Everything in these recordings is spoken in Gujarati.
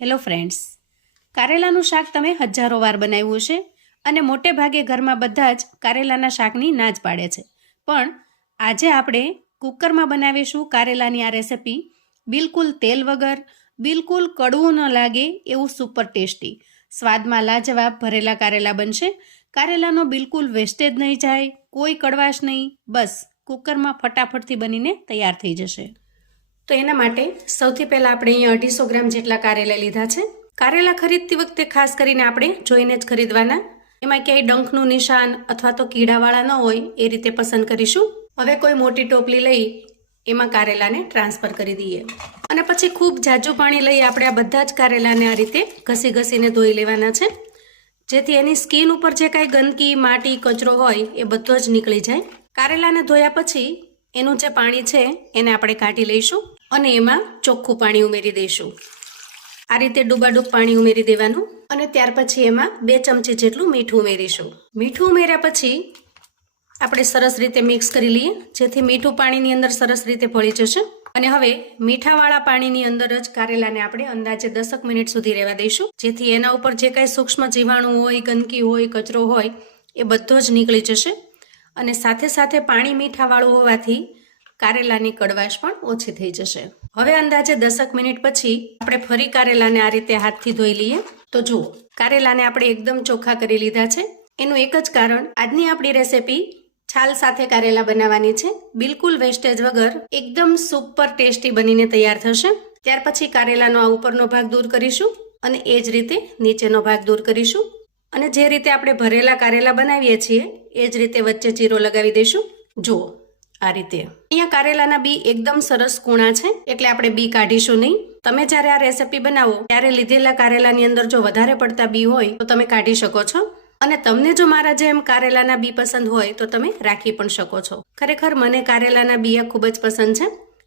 હેલો ફ્રેન્ડ્સ, કારેલાનું શાક તમે હજારો વાર બનાવ્યું છે અને મોટે ભાગે ઘરમાં બધા જ કારેલાના શાકની ના જ પાડે છે. પણ આજે આપણે કુકરમાં બનાવીશું કારેલાની આ રેસિપી. બિલકુલ તેલ વગર, બિલકુલ કડવું ન લાગે એવું સુપર ટેસ્ટી, સ્વાદમાં લાજવાબ ભરેલા કારેલા બનશે. કારેલાનો બિલકુલ વેસ્ટેજ નહીં જાય, કોઈ કડવાશ નહીં, બસ કુકરમાં ફટાફટથી બનીને તૈયાર થઈ જશે. તો એના માટે સૌથી પહેલાં આપણે અહીંયા 250 ગ્રામ જેટલા કારેલા લીધા છે. કારેલા ખરીદતી વખતે ખાસ કરીને આપણે જોઈને જ ખરીદવાના. એમાં ક્યાંય ડંખનું નિશાન અથવા તો કીડાવાળા ન હોય એ રીતે પસંદ કરીશું. હવે કોઈ મોટી ટોપલી લઈ એમાં કારેલાને ટ્રાન્સફર કરી દઈએ અને પછી ખૂબ ઝાઝું પાણી લઈ આપણે આ બધા જ કારેલાને આ રીતે ઘસીને ધોઈ લેવાના છે, જેથી એની સ્કિન ઉપર જે કાંઈ ગંદકી, માટી, કચરો હોય એ બધો જ નીકળી જાય. કારેલાને ધોયા પછી એનું જે પાણી છે એને આપણે કાઢી લઈશું અને એમાં ચોખ્ખું પાણી ઉમેરી દઈશું. આ રીતે ડૂબાડૂબ પાણી ઉમેરી દેવાનું અને ત્યાર પછી એમાં 2 ચમચી જેટલું મીઠું ઉમેરીશું. મીઠું ઉમેર્યા પછી આપણે સરસ રીતે મિક્સ કરી લઈએ, જેથી મીઠું પાણીની અંદર સરસ રીતે ભળી જશે. અને હવે મીઠાવાળા પાણીની અંદર જ કારેલાને આપણે અંદાજે 10 મિનિટ સુધી રહેવા દઈશું, જેથી એના ઉપર જે કાંઈ સૂક્ષ્મ જીવાણુ હોય, ગંદકી હોય, કચરો હોય એ બધો જ નીકળી જશે. અને સાથે સાથે પાણી મીઠાવાળું હોવાથી કારેલાની કડવાશ પણ ઓછી થઈ જશે. હવે અંદાજે 10 મિનિટ પછી આપણે ફરી કારેલાને આ રીતે હાથથી ધોઈ લઈએ. તો જુઓ, કારેલાને આપણે એકદમ ચોખ્ખા કરી લીધા છે. એનું એક જ કારણ, આજની આપણી રેસિપી છાલ સાથે કારેલા બનાવવાની છે. બિલકુલ વેસ્ટેજ વગર એકદમ સુપર ટેસ્ટી બનીને તૈયાર થશે. ત્યાર પછી કારેલાનો આ ઉપરનો ભાગ દૂર કરીશું અને એ જ રીતે નીચેનો ભાગ દૂર કરીશું. અને જે રીતે આપણે ભરેલા કારેલા બનાવીએ છીએ એ જ રીતે વચ્ચે ચીરો લગાવી દઈશું. જુઓ, આ રીતે. અહીંયા કારેલાના બી એકદમ સરસ કૂણા છે, એટલે આપણે બી કાઢીશું નહીં. તમે જ્યારે આ રેસિપી બનાવો ત્યારે લીધેલા કારેલાની અંદર જો વધારે પડતા બી હોય તો તમે કાઢી શકો છો. અને તમને જો મારા જેમ કારેલાના બી પસંદ હોય તો તમે રાખી પણ શકો છો. ખરેખર મને કારેલાના બિયા ખૂબ જ પસંદ છે.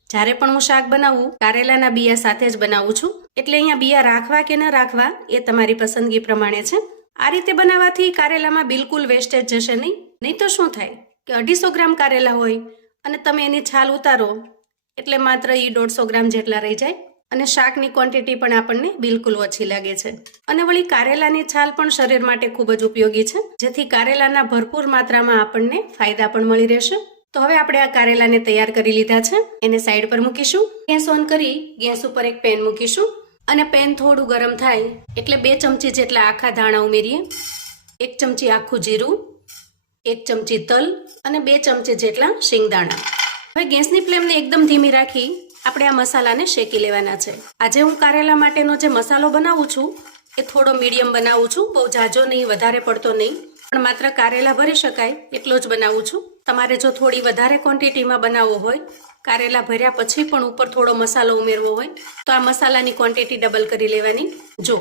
જ્યારે પણ હું શાક બનાવું કારેલાના બિયા સાથે જ બનાવું છું. એટલે અહીંયા બિયા રાખવા કે ન રાખવા એ તમારી પસંદગી પ્રમાણે છે. આ રીતે બનાવવાથી કારેલામાં બિલકુલ વેસ્ટેજ જશે નહીં તો શું થાય કે 250 ગ્રામ કારેલા હોય અને તમે એની છાલ ઉતારો એટલે માત્ર એ 150 ગ્રામ જેટલા રહી જાય અને શાકની ક્વોન્ટિટી પણ આપણને બિલકુલ ઓછી લાગે છે. અને વળી કારેલાની છાલ પણ શરીર માટે ખૂબ જ ઉપયોગી છે, જેથી કારેલાના ભરપૂર માત્રામાં આપણને ફાયદા પણ મળી રહેશે. તો હવે આપણે આ કારેલાને તૈયાર કરી લીધા છે, એને સાઈડ પર મૂકીશું. ગેસ ઓન કરી ગેસ ઉપર એક પેન મૂકીશું અને પેન થોડું ગરમ થાય એટલે 2 ચમચી જેટલા આખા ધાણા ઉમેરીએ, 1 ચમચી આખું જીરું, 1 ચમચી તલ અને 2 ચમચી જેટલા શિંગદાણા. હવે ગેસની ફ્લેમને એકદમ ધીમી રાખી આપણે આ મસાલાને શેકી લેવાના છે. આજે હું કારેલા માટેનો જે મસાલો બનાવું છું એ થોડો મીડિયમ બનાવું છું, બહુ ઝાઝો નહીં, વધારે પડતો નહીં, પણ માત્ર કારેલા ભરી શકાય એટલો જ બનાવું છું. તમારે જો થોડી વધારે ક્વોન્ટિટીમાં બનાવવો હોય, કારેલા ભર્યા પછી પણ ઉપર થોડો મસાલો ઉમેરવો હોય તો આ મસાલાની ક્વોન્ટિટી ડબલ કરી લેવાની. જો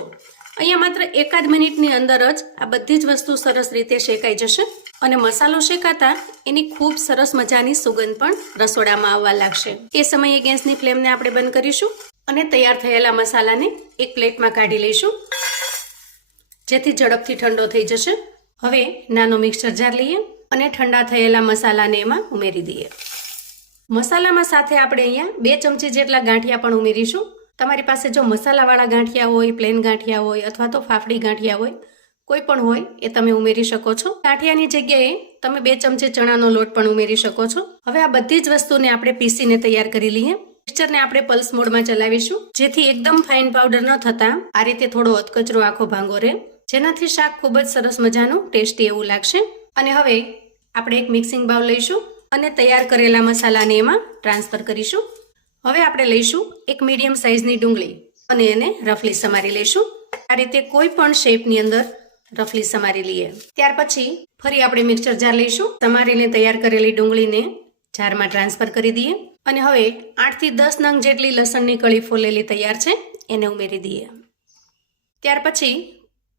અહીંયા માત્ર 1 જ મિનિટની અંદર જ આ બધી જ વસ્તુ સરસ રીતે શેકાઈ જશે અને મસાલો શેકાતા એની ખૂબ સરસ મજાની સુગંધ પણ રસોડામાં આવવા લાગશે. એ સમયે ગેસની ફ્લેમને આપણે બંધ કરીશું અને તૈયાર થયેલા મસાલાને એક પ્લેટમાં કાઢી લઈશું, જેથી ઝડપથી ઠંડો થઈ જશે. હવે નાનો મિક્સર જાર લઈએ અને ઠંડા થયેલા મસાલાને એમાં ઉમેરી દઈએ. મસાલામાં સાથે આપણે અહીંયા 2 ચમચી જેટલા ગાંઠિયા પણ ઉમેરીશું. તમારી પાસે જો મસાલાવાળા ગાંઠિયા હોય, પ્લેન ગાંઠિયા હોય અથવા તો ફાફડી ગાંઠિયા હોય, કોઈ પણ હોય એ તમે ઉમેરી શકો છો. ગાંઠિયાની જગ્યાએ તમે 2 ચમચી ચણાનો લોટ પણ ઉમેરી શકો છો. હવે આ બધી જ વસ્તુને આપણે પીસીને તૈયાર કરી લઈએ. મિક્સરને આપણે પલ્સ મોડમાં ચલાવીશું, જેથી એકદમ ફાઇન પાવડર ન થતા આ રીતે થોડો અધકચરો આખો ભાંગો રહે, જેનાથી શાક ખૂબ જ સરસ મજાનું ટેસ્ટી એવું લાગશે. અને હવે આપણે એક મિક્સિંગ બાઉલ લઈશું અને તૈયાર કરેલા મસાલાને એમાં ટ્રાન્સફર કરીશું. હવે આપણે લઈશું એક મીડિયમ સાઇઝની ડુંગળી અને એને રફલી સમારી લઈશું. આ રીતે કોઈ પણ શેપની અંદર રફલી સમારી લઈએ. ત્યાર પછી ફરી આપણે મિક્સર જાર લઈશું. સમારીને તૈયાર કરેલી ડુંગળીને જારમાં ટ્રાન્સફર કરી દઈએ અને હવે 8 થી 10 નંગ જેટલી લસણની કળી ફોલેલી તૈયાર છે, એને ઉમેરી દઈએ. ત્યાર પછી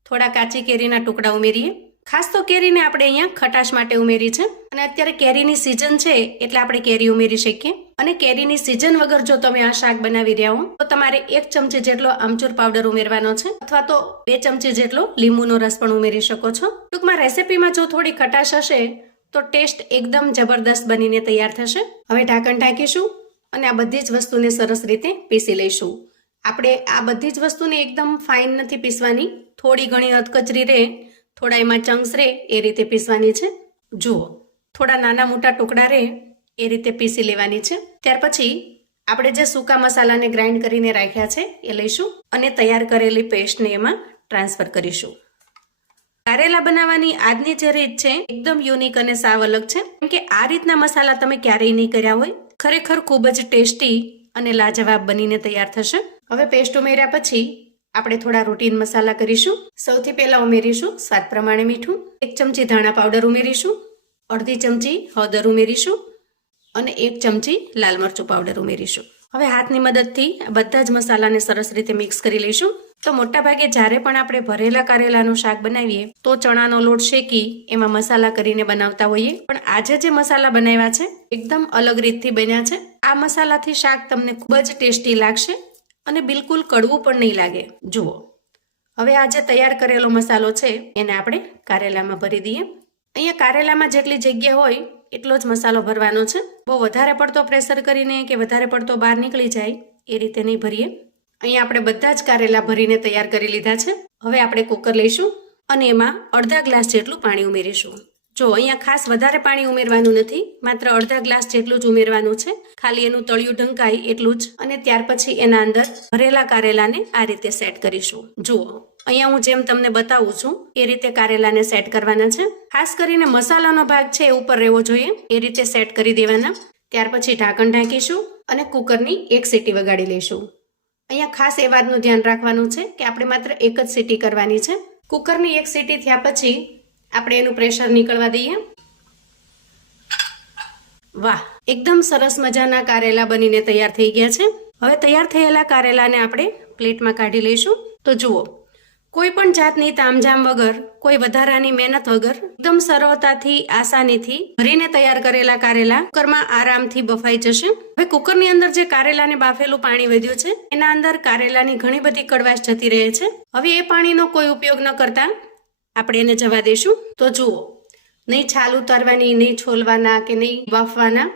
થોડા કાચી કેરીના ટુકડા ઉમેરીએ. ખાસ તો કેરીને આપણે અહીંયા ખટાશ માટે ઉમેરી છે અને અત્યારે કેરીની સિઝન છે એટલે આપણે કેરી ઉમેરી શકીએ. અને કેરીની સિઝન વગર જો તમે આ શાક બનાવી રહ્યા હો તો તમારે 1 ચમચી જેટલો આમચૂર પાવડર ઉમેરવાનો છે અથવા તો 2 ચમચી જેટલો લીંબુનો રસ પણ ઉમેરી શકો છો. ટૂંકમાં રેસિપીમાં જો થોડી ખટાશ હશે તો ટેસ્ટ એકદમ જબરદસ્ત બનીને તૈયાર થશે. હવે ઢાંકણ ઢાંકીશું અને આ બધી જ વસ્તુને સરસ રીતે પીસી લઈશું. આપણે આ બધી જ વસ્તુને એકદમ ફાઇન નથી પીસવાની, થોડી ઘણી અધકચરી રહે, થોડા એમાં ચંક્સ રહે એ રીતે પીસવાની છે. જુઓ, થોડા નાના મોટા ટુકડા રહે એ રીતે પીસી લેવાની છે. ત્યાર પછી આપણે જે સૂકા મસાલાને ગ્રાઇન્ડ કરીને રાખ્યા છે એ લઈશું અને તૈયાર કરેલી પેસ્ટને એમાં ટ્રાન્સફર કરીશું. કારેલા બનાવવાની આજની જે રીત છે એકદમ યુનિક અને સાવ અલગ છે, કેમ કે આ રીતના મસાલા તમે ક્યારેય નહીં કર્યા હોય. ખરેખર ખૂબ જ ટેસ્ટી અને લાજવાબ બનીને તૈયાર થશે. હવે પેસ્ટ ઉમેર્યા પછી આપણે થોડા રૂટીન મસાલા કરીશું. સૌથી પહેલા ઉમેરીશું સ્વાદ પ્રમાણે મીઠું, 1 ચમચી ધાણા પાવડર ઉમેરીશું, અડધી ચમચી હળદર ઉમેરીશું અને 1 ચમચી લાલ મરચું પાવડર ઉમેરીશું. હવે હાથની મદદથી બધા જ મસાલાને સરસ રીતે મિક્સ કરી લઈશું. તો મોટાભાગે જ્યારે પણ આપણે ભરેલા કારેલાનું શાક બનાવીએ તો ચણાનો લોટ શેકી એમાં મસાલા કરીને બનાવતા હોઈએ, પણ આજે જે મસાલા બનાવ્યા છે એકદમ અલગ રીતથી બન્યા છે. આ મસાલાથી શાક તમને ખૂબ જ ટેસ્ટી લાગશે અને બિલકુલ કડવું પણ નહીં લાગે. જુઓ, હવે આ જે તૈયાર કરેલો મસાલો છે એને આપણે કારેલામાં ભરી દઈએ. અહીંયા કારેલામાં જેટલી જગ્યા હોય એટલો જ મસાલો ભરવાનો છે. બહુ વધારે પડતો પ્રેશર કરીને કે વધારે પડતો બહાર નીકળી જાય એ રીતે નહીં ભરીએ. અહીંયા આપણે બધા જ કારેલા ભરીને તૈયાર કરી લીધા છે. હવે આપણે કુકર લઈશું અને એમાં અડધા ગ્લાસ જેટલું પાણી ઉમેરીશું. જો અહીંયા ખાસ વધારે પાણી ઉમેરવાનું નથી, માત્ર અડધા ગ્લાસ જેટલું જ ઉમેરવાનું છે. ખાલી એનું તળિયું ઢંકાય એટલું જ. અને ત્યાર પછી એના અંદર ભરેલા કારેલાને આ રીતે સેટ કરીશું. જુઓ, અહીંયા હું જેમ તમને બતાવું છું એ રીતે કારેલાને સેટ કરવાના છે. ખાસ કરીને મસાલાનો ભાગ છે એ ઉપર રહેવો જોઈએ એ રીતે સેટ કરી દેવાના. ત્યાર પછી ઢાંકણ ઢાંકીશું અને કુકરની 1 સીટી વગાડી લઈશું. અહીંયા ખાસ એ વાતનું ધ્યાન રાખવાનું છે કે આપણે માત્ર 1 જ સીટી કરવાની છે. કુકરની 1 સીટી થયા પછી આપણે એનું પ્રેશર નીકળવા દઈએ. વાહ, એકદમ સરસ મજાના કારેલા બનીને તૈયાર થઈ ગયા છે. હવે તૈયાર થયેલા કારેલાને આપણે પ્લેટમાં કાઢી લઈશું. તો જુઓ, કોઈ પણ જાતની તામઝામ વગર, કોઈ વધારાની મહેનત વગર એકદમ સરળતાથી આસાનીથી ભરીને તૈયાર કરેલા કારેલા કુકરમાં આરામથી બફાઈ જશે. હવે કુકરની અંદર જે કારેલાને બાફેલું પાણી વધ્યું છે એના અંદર કારેલાની ઘણી બધી કડવાશ જતી રહે છે. હવે એ પાણીનો કોઈ ઉપયોગ ન કરતા આપણે એને જવા દઈશું. તો જુઓ, નહીં છાલ ઉતારવાની, નહીં છોલવાના કે નહીં બાફવાના,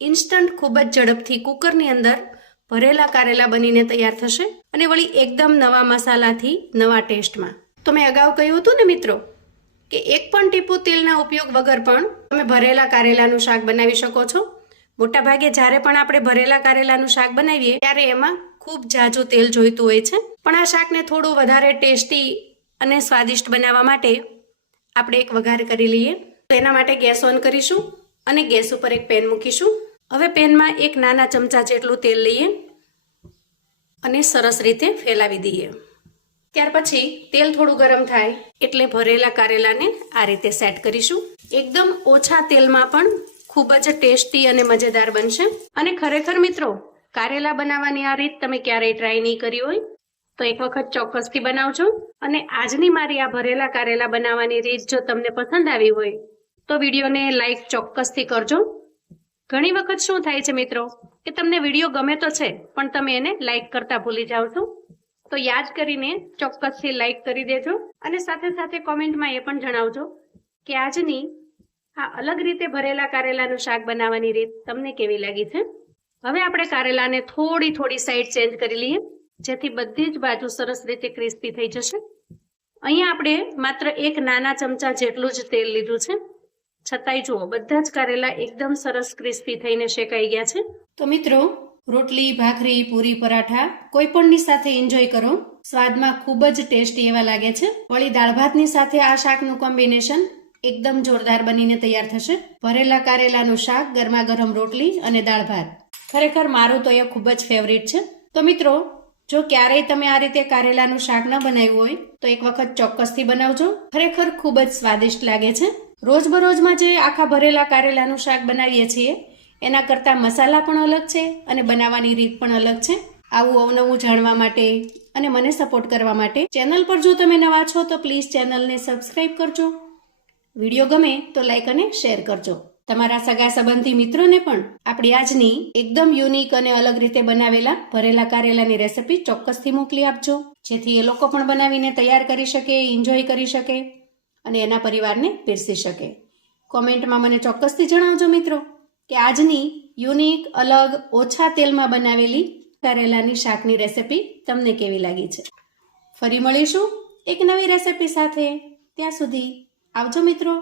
ઇન્સ્ટન્ટ ખૂબ જ ઝડપથી કુકરની અંદર ભરેલા કારેલા બનીને તૈયાર થશે અને વળી એકદમ નવા મસાલાથી નવા ટેસ્ટમાં. તો મેં અગાઉ કહ્યું હતું ને મિત્રો કે 1 પણ ટીપું તેલના ઉપયોગ વગર પણ તમે ભરેલા કારેલાનું શાક બનાવી શકો છો. મોટાભાગે જ્યારે પણ આપણે ભરેલા કારેલાનું શાક બનાવીએ ત્યારે એમાં ખૂબ ઝાઝું તેલ જોઈતું હોય છે, પણ આ શાકને થોડું વધારે ટેસ્ટી અને સ્વાદિષ્ટ બનાવવા માટે આપણે એક વઘાર કરી લઈએ. તો એના માટે ગેસ ઓન કરીશું અને ગેસ ઉપર એક પેન મૂકીશું. હવે પેનમાં 1 નાના ચમચા જેટલું તેલ લઈએ અને સરસ રીતે ફેલાવી દઈએ. ત્યાર પછી તેલ થોડું ગરમ થાય એટલે ભરેલા કારેલાને આ રીતે સેટ કરીશું. એકદમ ઓછા તેલમાં પણ ખૂબ જ ટેસ્ટી અને મજેદાર બનશે. અને ખરેખર મિત્રો, કારેલા બનાવવાની આ રીત તમે ક્યારેય ટ્રાય નહીં કરી હોય તો એક વખત ચોક્કસથી બનાવજો. અને આજની મારી આ ભરેલા કારેલા બનાવવાની રીત જો તમને પસંદ આવી હોય તો વિડીયોને લાઈક ચોક્કસથી કરજો. ઘણી વખત શું થાય છે મિત્રો કે તમને વિડીયો ગમે તો છે પણ તમે એને લાઈક કરતા ભૂલી જાઓ છો. તો યાદ કરીને ચોક્કસથી લાઈક કરી દેજો અને સાથે સાથે કોમેન્ટમાં એ પણ જણાવજો કે આજની આ અલગ રીતે ભરેલા કારેલાનું શાક બનાવવાની રીત તમને કેવી લાગી છે. હવે આપણે કારેલાને થોડી સાઈડ ચેન્જ કરી લઈએ જેથી બધી જ બાજુ સરસ રીતે ક્રિસ્પી થઈ જશે. અહીંયા આપણે માત્ર 1 નાના ચમચા જેટલું જ તેલ લીધું છે, છતાંય જુઓ બધા જ કારેલા એકદમ સરસ ક્રિસ્પી થઈને શેકાઈ ગયા છે. તો મિત્રો, રોટલી, ભાખરી, પૂરી, પરાઠા કોઈ પણની સાથે એન્જોય કરો. સ્વાદમાં ખૂબ જ ટેસ્ટી એવા લાગે છે. વળી દાળ ભાતની સાથે આ શાકનું કોમ્બિનેશન એકદમ જોરદાર બનીને તૈયાર થશે. ભરેલા કારેલાનું શાક, ગરમા ગરમ રોટલી અને દાળ ભાત ખરેખર મારું તો એ ખૂબ જ ફેવરિટ છે. તો મિત્રો, જો ક્યારેય તમે આ રીતે કારેલાનું શાક ન બનાવ્યું હોય તો એક વખત ચોક્કસથી બનાવજો. ખરેખર ખૂબ જ સ્વાદિષ્ટ લાગે છે. રોજબરોજમાં જે આખા ભરેલા કારેલાનું શાક બનાવીએ છીએ એના કરતાં મસાલા પણ અલગ છે અને બનાવવાની રીત પણ અલગ છે. આવું અવનવું જાણવા માટે અને મને સપોર્ટ કરવા માટે ચેનલ પર જો તમે નવા છો તો પ્લીઝ ચેનલને સબસ્ક્રાઇબ કરજો. વિડીયો ગમે તો લાઈક અને શેર કરજો. તમારા સગા સંબંધી મિત્રોને પણ આપણી આજની એકદમ યુનિક અને અલગ રીતે બનાવેલા ભરેલા કારેલાની રેસિપી ચોક્કસથી મોકલી આપજો, જેથી એ લોકો પણ બનાવીને તૈયાર કરી શકે, એન્જોય કરી શકે અને એના પરિવારને પીરસી શકે. કોમેન્ટમાં મને ચોક્કસથી જણાવજો મિત્રો કે આજની યુનિક, અલગ, ઓછા તેલમાં બનાવેલી કારેલાની શાકની રેસિપી તમને કેવી લાગી છે. ફરી મળીશું એક નવી રેસિપી સાથે. ત્યાં સુધી આવજો મિત્રો.